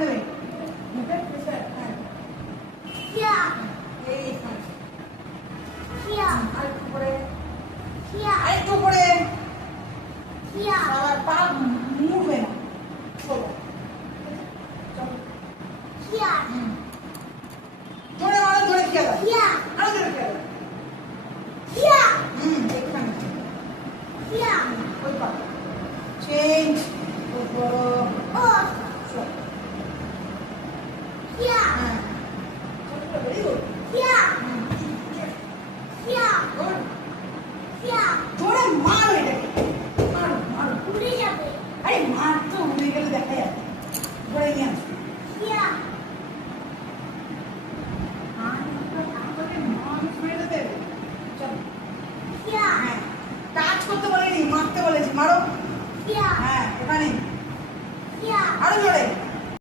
দেবে মুখে প্রেসার হ্যাঁ কিয়া এইখানে কিয়া আর একটু করে কিয়া আর একটু করে কিয়া আর পা মুড়বে না চলো চলো কিয়া জোরে মারো জোরে খেয়ে দাও কিয়া আরো জোরে খেয়ে দাও কিয়া এখানে কিয়া ওই পা চেঞ্জ ওপর